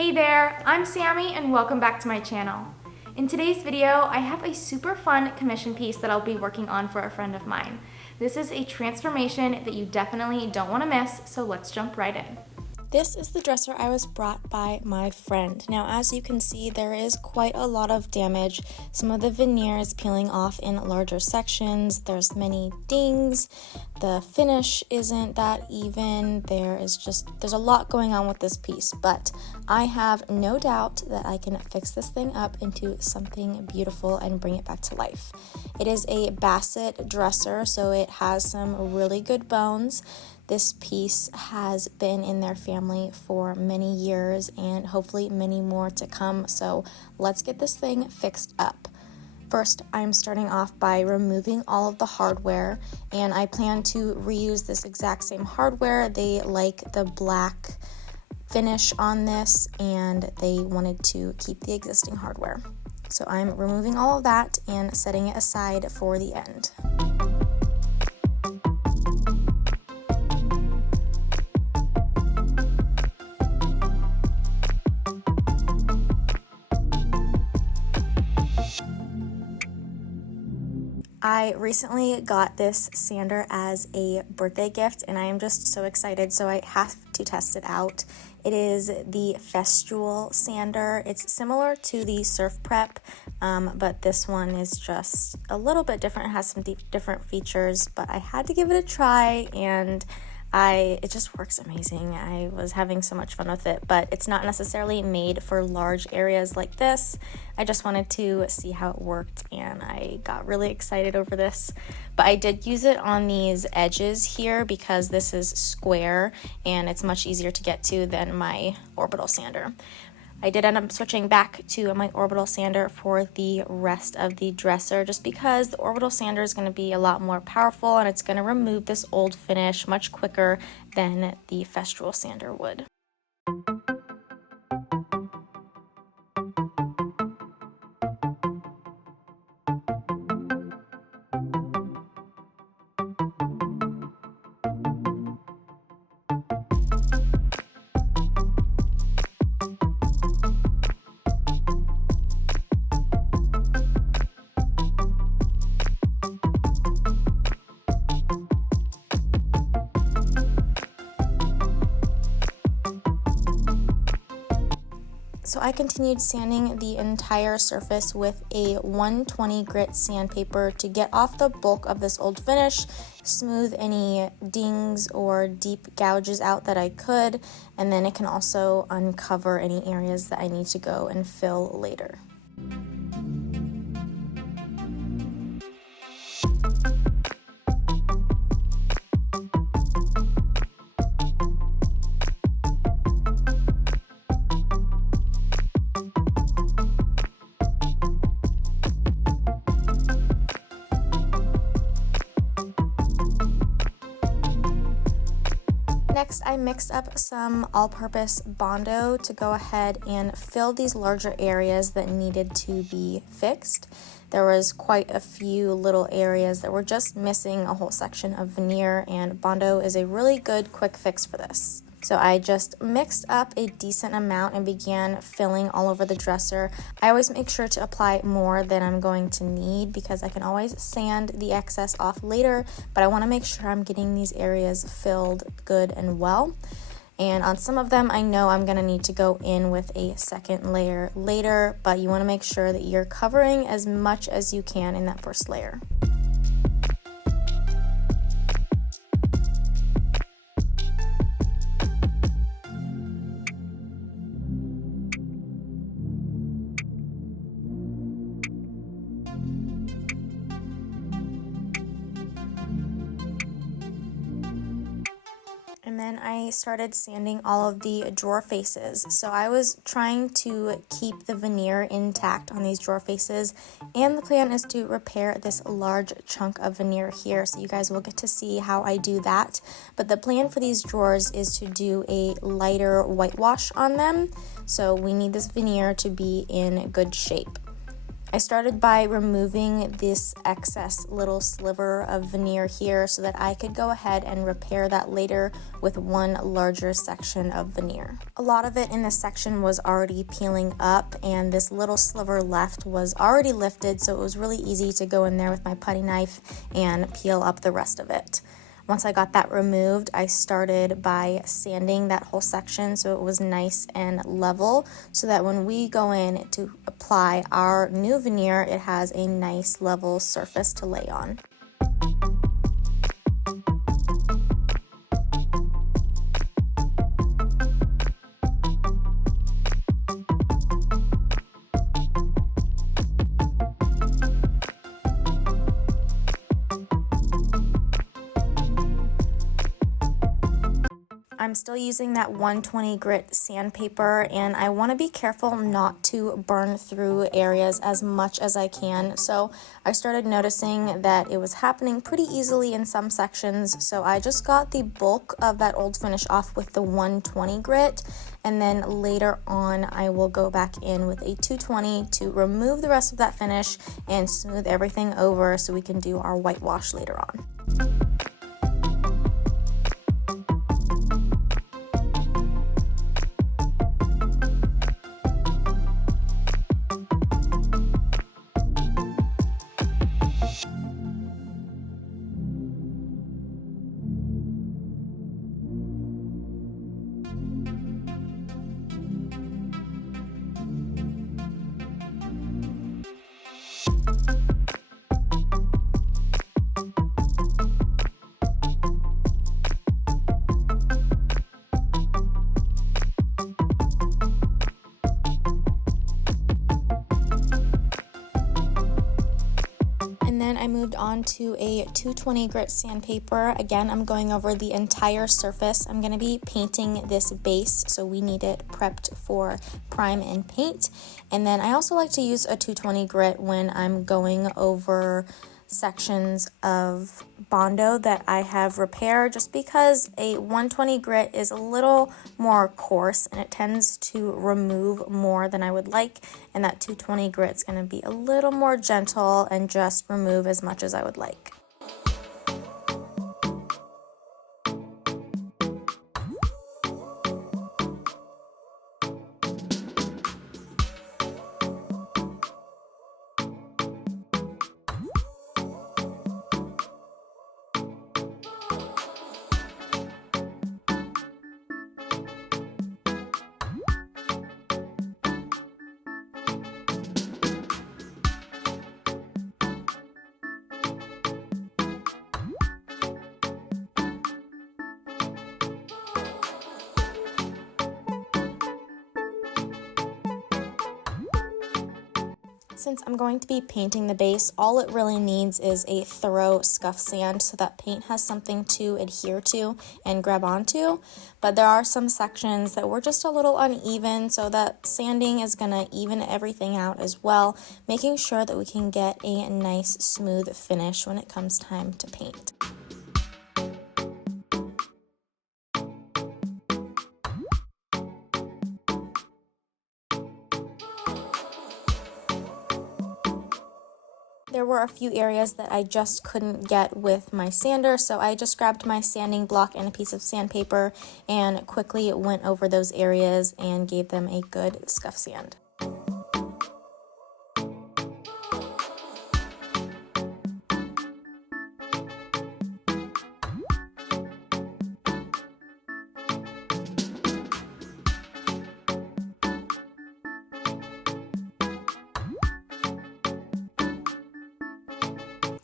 Hey there, I'm Sammy and welcome back to my channel. In today's video, I have a super fun commission piece that I'll be working on for a friend of mine. This is a transformation that you definitely don't want to miss, so let's jump right in. This is the dresser I was brought by my friend. Now, as you can see, there is quite a lot of damage. Some of the veneer is peeling off in larger sections. There's many dings. The finish isn't that even. There's a lot going on with this piece, but I have no doubt that I can fix this thing up into something beautiful and bring it back to life. It is a Bassett dresser, so it has some really good bones. This piece has been in their family for many years and hopefully many more to come, so let's get this thing fixed up. First, I'm starting off by removing all of the hardware, and I plan to reuse this exact same hardware. They like the black finish on this, and they wanted to keep the existing hardware. So I'm removing all of that and setting it aside for the end. I recently got this sander as a birthday gift and I am just so excited, so I have to test it out. It is the Festool sander. It's similar to the Surf Prep, but this one is just a little bit different. It has some different features, but I had to give it a try and it just works amazing. I was having so much fun with it, but it's not necessarily made for large areas like this. I just wanted to see how it worked and I got really excited over this. But I did use it on these edges here because this is square and it's much easier to get to than my orbital sander. I did end up switching back to my orbital sander for the rest of the dresser just because the orbital sander is going to be a lot more powerful and it's going to remove this old finish much quicker than the Festool sander would. So I continued sanding the entire surface with a 120 grit sandpaper to get off the bulk of this old finish, smooth any dings or deep gouges out that I could, and then it can also uncover any areas that I need to go and fill later. Next, I mixed up some all-purpose Bondo to go ahead and fill these larger areas that needed to be fixed. There was quite a few little areas that were just missing a whole section of veneer, and Bondo is a really good quick fix for this. So I just mixed up a decent amount and began filling all over the dresser. I always make sure to apply more than I'm going to need because I can always sand the excess off later, but I want to make sure I'm getting these areas filled good and well. And on some of them, I know I'm going to need to go in with a second layer later, but you want to make sure that you're covering as much as you can in that first layer. And then I started sanding all of the drawer faces. So I was trying to keep the veneer intact on these drawer faces, and the plan is to repair this large chunk of veneer here, so you guys will get to see how I do that. But the plan for these drawers is to do a lighter whitewash on them, so we need this veneer to be in good shape. I started by removing this excess little sliver of veneer here so that I could go ahead and repair that later with one larger section of veneer. A lot of it in this section was already peeling up, and this little sliver left was already lifted, so it was really easy to go in there with my putty knife and peel up the rest of it. Once I got that removed, I started by sanding that whole section so it was nice and level, so that when we go in to apply our new veneer, it has a nice level surface to lay on. I'm still using that 120 grit sandpaper, and I want to be careful not to burn through areas as much as I can. So I started noticing that it was happening pretty easily in some sections, so I just got the bulk of that old finish off with the 120 grit, and then later on I will go back in with a 220 to remove the rest of that finish and smooth everything over so we can do our whitewash later on. I moved on to a 220 grit sandpaper. Again, I'm going over the entire surface. I'm going to be painting this base, so we need it prepped for prime and paint. And then I also like to use a 220 grit when I'm going over sections of Bondo that I have repaired, just because a 120 grit is a little more coarse and it tends to remove more than I would like, and that 220 grit is going to be a little more gentle and just remove as much as I would like. Since I'm going to be painting the base, all it really needs is a thorough scuff sand so that paint has something to adhere to and grab onto. But there are some sections that were just a little uneven, so that sanding is going to even everything out as well, making sure that we can get a nice smooth finish when it comes time to paint. There were a few areas that I just couldn't get with my sander, so I just grabbed my sanding block and a piece of sandpaper and quickly went over those areas and gave them a good scuff sand.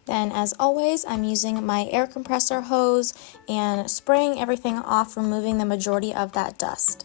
Then, as always, I'm using my air compressor hose and spraying everything off, removing the majority of that dust.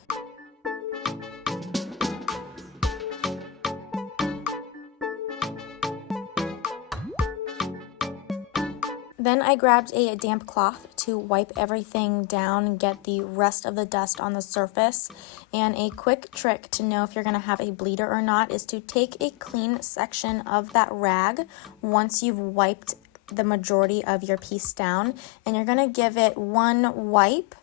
Then I grabbed a damp cloth to wipe everything down and get the rest of the dust on the surface. And a quick trick to know if you're going to have a bleeder or not is to take a clean section of that rag once you've wiped the majority of your piece down, and you're going to give it one wipe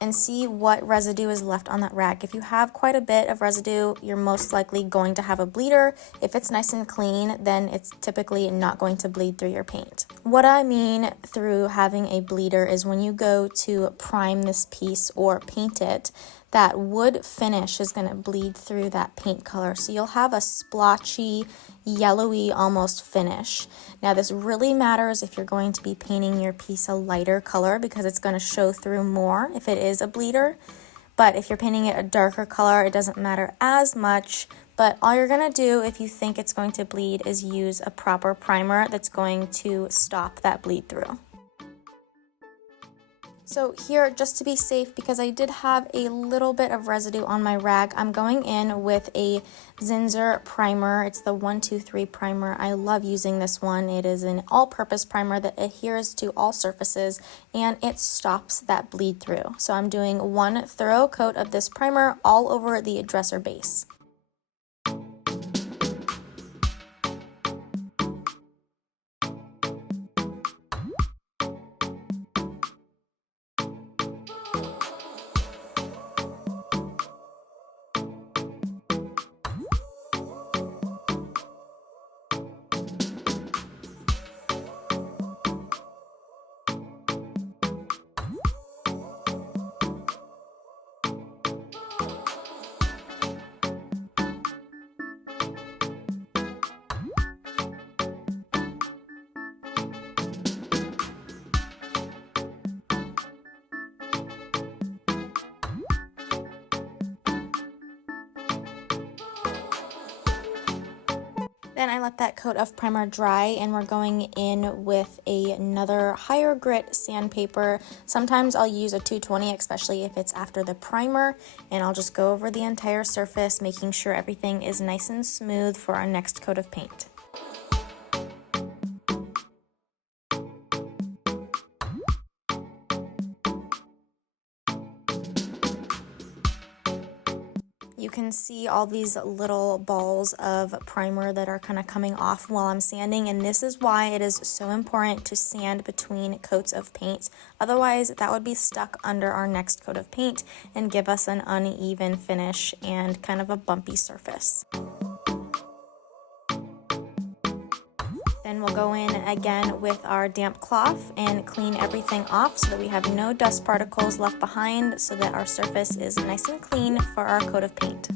and see what residue is left on that rag. If you have quite a bit of residue, you're most likely going to have a bleeder. If it's nice and clean, then it's typically not going to bleed through your paint. What I mean through having a bleeder is when you go to prime this piece or paint it, that wood finish is going to bleed through that paint color. So you'll have a splotchy, yellowy almost finish. Now this really matters if you're going to be painting your piece a lighter color because it's going to show through more if it is a bleeder. But if you're painting it a darker color, it doesn't matter as much. But all you're going to do if you think it's going to bleed is use a proper primer that's going to stop that bleed through. So here, just to be safe, because I did have a little bit of residue on my rag, I'm going in with a Zinsser primer. It's the 123 primer. I love using this one. It is an all-purpose primer that adheres to all surfaces and it stops that bleed through. So I'm doing one thorough coat of this primer all over the dresser base. Then I let that coat of primer dry and we're going in with another higher grit sandpaper. Sometimes I'll use a 220, especially if it's after the primer, and I'll just go over the entire surface, making sure everything is nice and smooth for our next coat of paint. You can see all these little balls of primer that are kind of coming off while I'm sanding, and this is why it is so important to sand between coats of paint. Otherwise, that would be stuck under our next coat of paint and give us an uneven finish and kind of a bumpy surface. Then we'll go in again with our damp cloth and clean everything off so that we have no dust particles left behind, so that our surface is nice and clean for our coat of paint.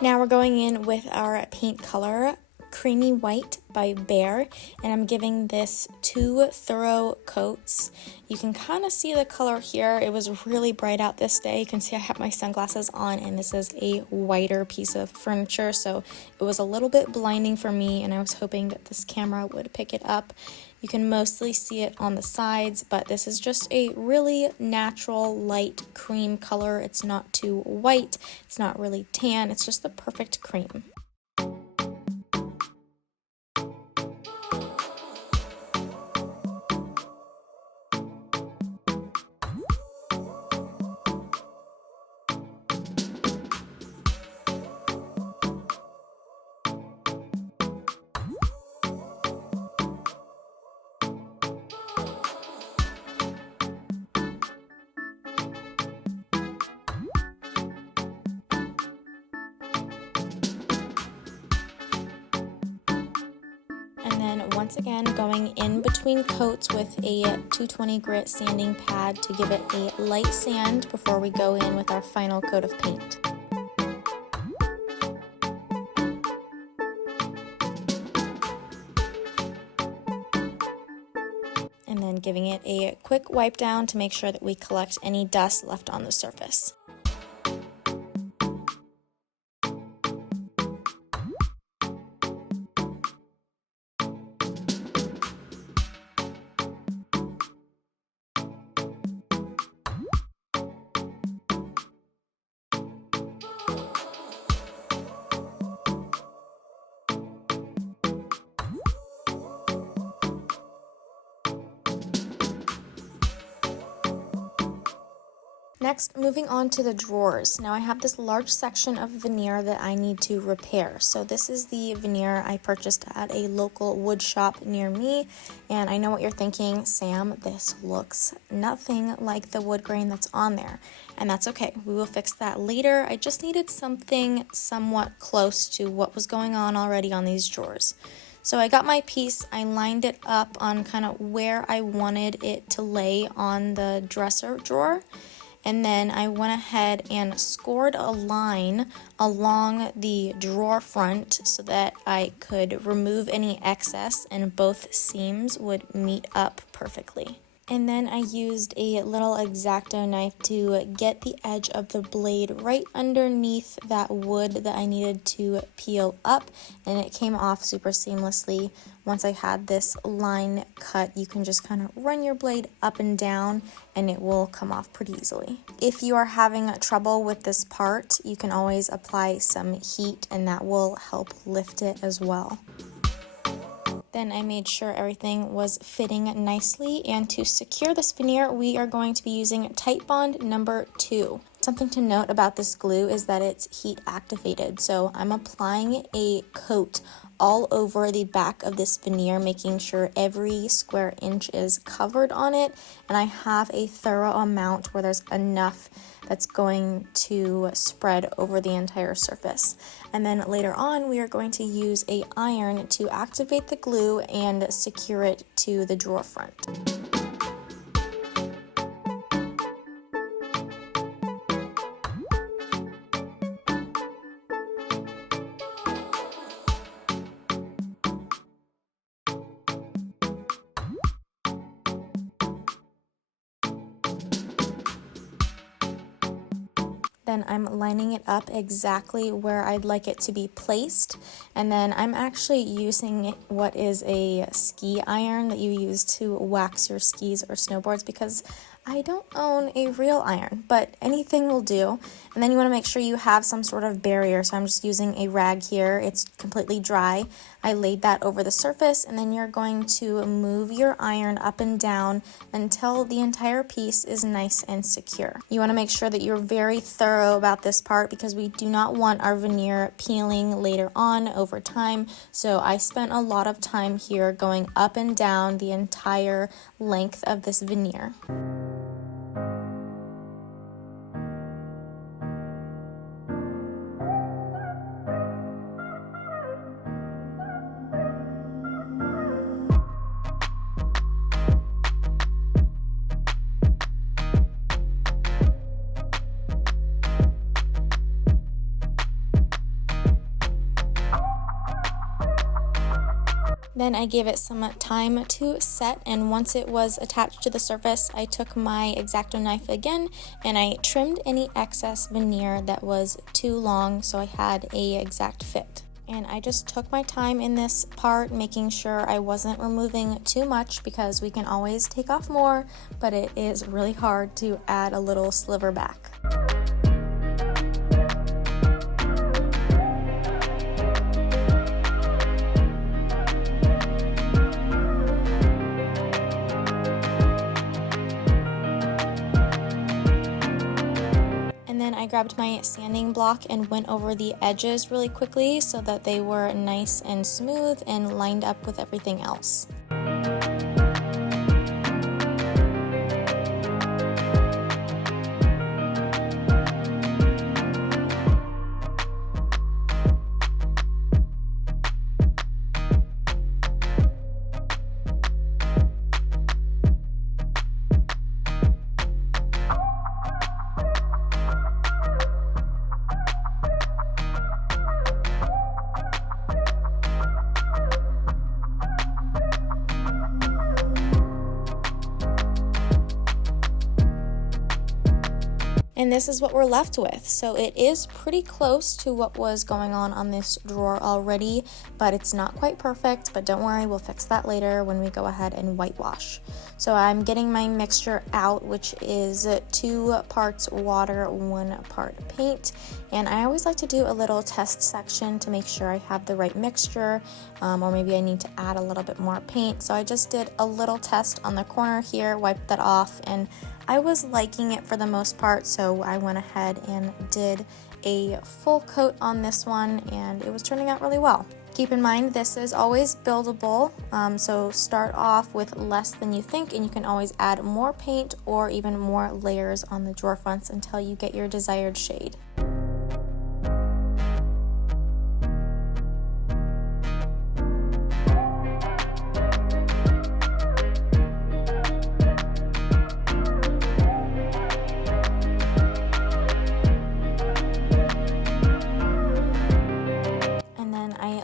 Now we're going in with our paint color, Creamy White by Behr, and I'm giving this 2 thorough coats. You can kind of see the color here. It was really bright out this day. You can see I have my sunglasses on, and this is a whiter piece of furniture, so it was a little bit blinding for me, and I was hoping that this camera would pick it up. You can mostly see it on the sides, but this is just a really natural light cream color. It's not too white, it's not really tan, it's just the perfect cream. And then once again going in between coats with a 220 grit sanding pad to give it a light sand before we go in with our final coat of paint. And then giving it a quick wipe down to make sure that we collect any dust left on the surface. Next, moving on to the drawers. Now I have this large section of veneer that I need to repair. So this is the veneer I purchased at a local wood shop near me. And I know what you're thinking, Sam, this looks nothing like the wood grain that's on there. And that's okay, we will fix that later. I just needed something somewhat close to what was going on already on these drawers. So I got my piece, I lined it up on kind of where I wanted it to lay on the dresser drawer. And then I went ahead and scored a line along the drawer front so that I could remove any excess and both seams would meet up perfectly. And then I used a little X-Acto knife to get the edge of the blade right underneath that wood that I needed to peel up, and it came off super seamlessly. Once I had this line cut, you can just kind of run your blade up and down and it will come off pretty easily. If you are having trouble with this part, you can always apply some heat and that will help lift it as well. Then I made sure everything was fitting nicely, and to secure this veneer, we are going to be using Titebond number 2. Something to note about this glue is that it's heat activated, so I'm applying a coat all over the back of this veneer, making sure every square inch is covered on it, and I have a thorough amount where there's enough that's going to spread over the entire surface. And then later on, we are going to use an iron to activate the glue and secure it to the drawer front. Then I'm lining it up exactly where I'd like it to be placed. And then I'm actually using what is a ski iron that you use to wax your skis or snowboards because I don't own a real iron, but anything will do. And then you want to make sure you have some sort of barrier. So I'm just using a rag here. It's completely dry. I laid that over the surface, and then you're going to move your iron up and down until the entire piece is nice and secure. You want to make sure that you're very thorough about this part because we do not want our veneer peeling later on over time. So I spent a lot of time here going up and down the entire length of this veneer. Then I gave it some time to set, and once it was attached to the surface, I took my X-Acto knife again and I trimmed any excess veneer that was too long so I had a exact fit. And I just took my time in this part, making sure I wasn't removing too much because we can always take off more, but it is really hard to add a little sliver back. I grabbed my sanding block and went over the edges really quickly so that they were nice and smooth and lined up with everything else. And this is what we're left with. So it is pretty close to what was going on this drawer already, but it's not quite perfect, but don't worry, we'll fix that later when we go ahead and whitewash. So I'm getting my mixture out, which is 2 parts water, 1 part paint. And I always like to do a little test section to make sure I have the right mixture, or maybe I need to add a little bit more paint. So I just did a little test on the corner here, wiped that off, and I was liking it for the most part, so I went ahead and did a full coat on this one, and it was turning out really well. Keep in mind, this is always buildable, so start off with less than you think, and you can always add more paint or even more layers on the drawer fronts until you get your desired shade.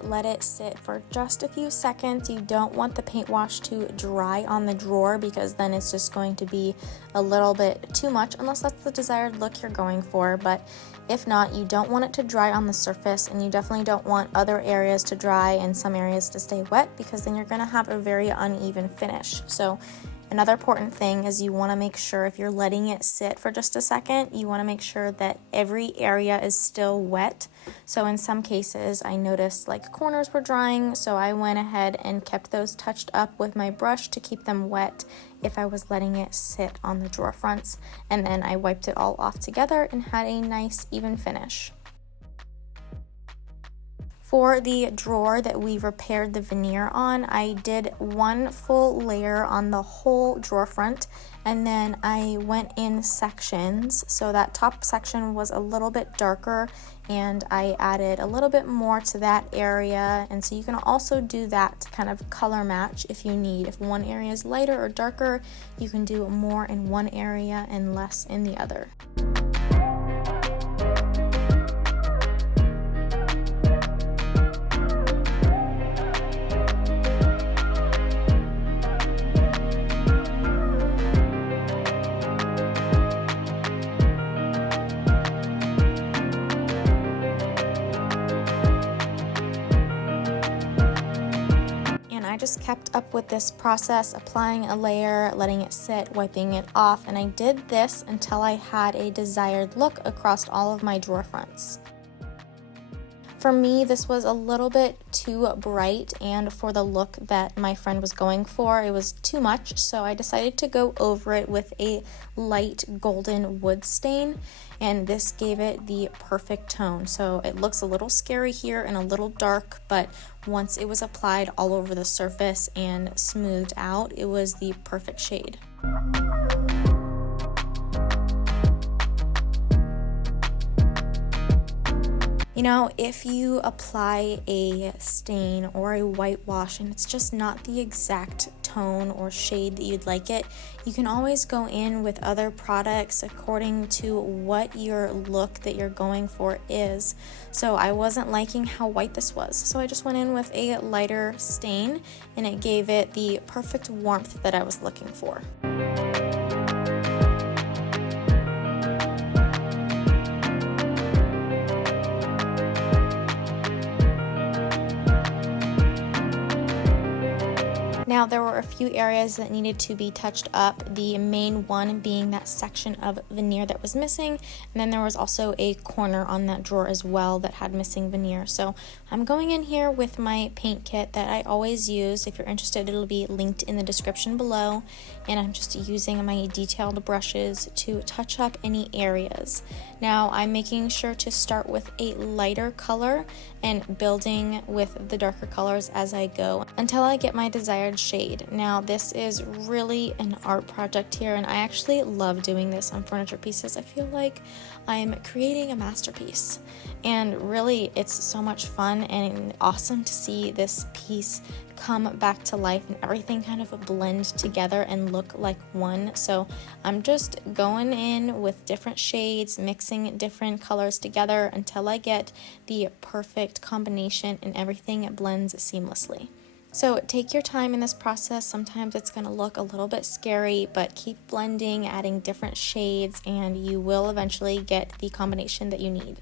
Let it sit for just a few seconds. You don't want the paint wash to dry on the drawer because then it's just going to be a little bit too much, unless that's the desired look you're going for. But if not, you don't want it to dry on the surface, and you definitely don't want other areas to dry and some areas to stay wet, because then you're going to have a very uneven finish. So another important thing is you want to make sure, if you're letting it sit for just a second, you want to make sure that every area is still wet. So in some cases I noticed like corners were drying, so I went ahead and kept those touched up with my brush to keep them wet if I was letting it sit on the drawer fronts, and then I wiped it all off together and had a nice even finish. For the drawer that we repaired the veneer on, I did 1 full layer on the whole drawer front, and then I went in sections. So that top section was a little bit darker, and I added a little bit more to that area. And so you can also do that to kind of color match if you need. If one area is lighter or darker, you can do more in one area and less in the other. I just kept up with this process, applying a layer, letting it sit, wiping it off, and I did this until I had a desired look across all of my drawer fronts. For me, this was a little bit too bright, and for the look that my friend was going for, it was too much, so I decided to go over it with a light golden wood stain, and this gave it the perfect tone. So it looks a little scary here and a little dark, but once it was applied all over the surface and smoothed out, it was the perfect shade. You know, if you apply a stain or a whitewash and it's just not the exact tone or shade that you'd like it, you can always go in with other products according to what your look that you're going for is. So I wasn't liking how white this was, so I just went in with a lighter stain, and it gave it the perfect warmth that I was looking for. Now, there were a few areas that needed to be touched up, the main one being that section of veneer that was missing, and then there was also a corner on that drawer as well that had missing veneer. So I'm going in here with my paint kit that I always use. If you're interested, it'll be linked in the description below, and I'm just using my detailed brushes to touch up any areas. Now, I'm making sure to start with a lighter color and building with the darker colors as I go until I get my desired shade. Now, this is really an art project here, and I actually love doing this on furniture pieces. I feel like I'm creating a masterpiece, and really it's so much fun and awesome to see this piece come back to life and everything kind of blend together and look like one. So I'm just going in with different shades, mixing different colors together until I get the perfect combination and everything blends seamlessly. So take your time in this process. Sometimes it's going to look a little bit scary, but keep blending, adding different shades, and you will eventually get the combination that you need.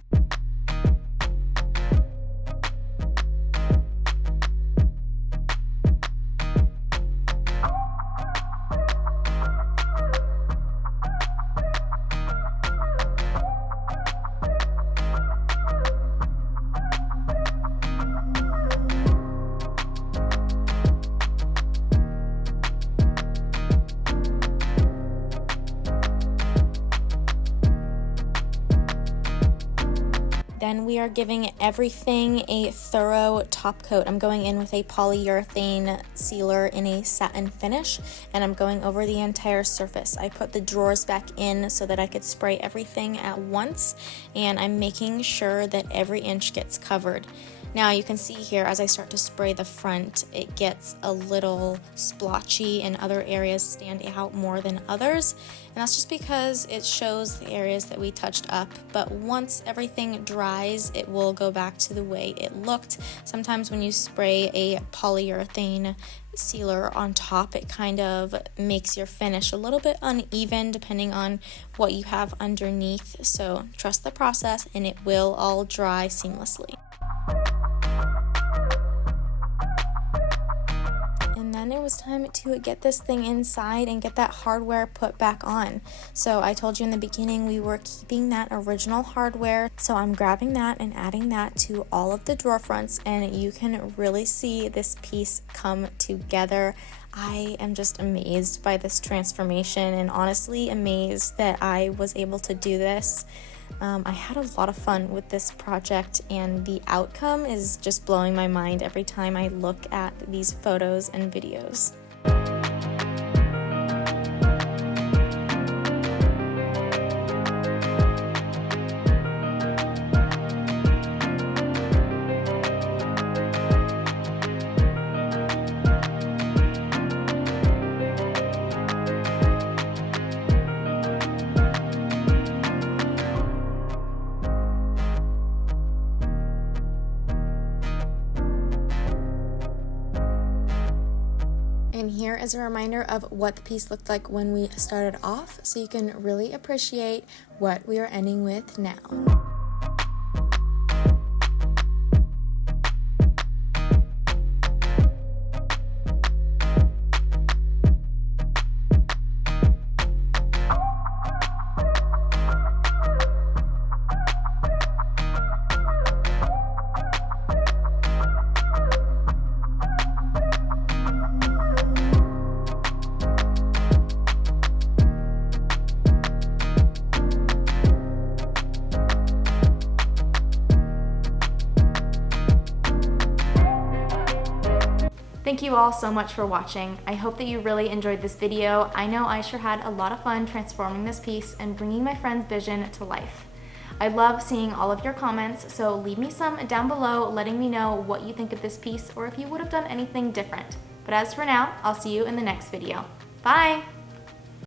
Then we are giving everything a thorough top coat. I'm going in with a polyurethane sealer in a satin finish, and I'm going over the entire surface. I put the drawers back in so that I could spray everything at once, and I'm making sure that every inch gets covered. Now you can see here as I start to spray the front, it gets a little splotchy and other areas stand out more than others. And that's just because it shows the areas that we touched up. But once everything dries, it will go back to the way it looked. Sometimes when you spray a polyurethane sealer on top, it kind of makes your finish a little bit uneven depending on what you have underneath. So trust the process and it will all dry seamlessly. And then it was time to get this thing inside and get that hardware put back on. So I told you in the beginning we were keeping that original hardware. So I'm grabbing that and adding that to all of the drawer fronts, and you can really see this piece come together. I am just amazed by this transformation and honestly amazed that I was able to do this. I had a lot of fun with this project, and the outcome is just blowing my mind every time I look at these photos and videos. And here is a reminder of what the piece looked like when we started off, so you can really appreciate what we are ending with now. Thank you all so much for watching. I hope that you really enjoyed this video. I know I sure had a lot of fun transforming this piece and bringing my friend's vision to life. I love seeing all of your comments, so leave me some down below letting me know what you think of this piece or if you would have done anything different. But as for now, I'll see you in the next video. Bye!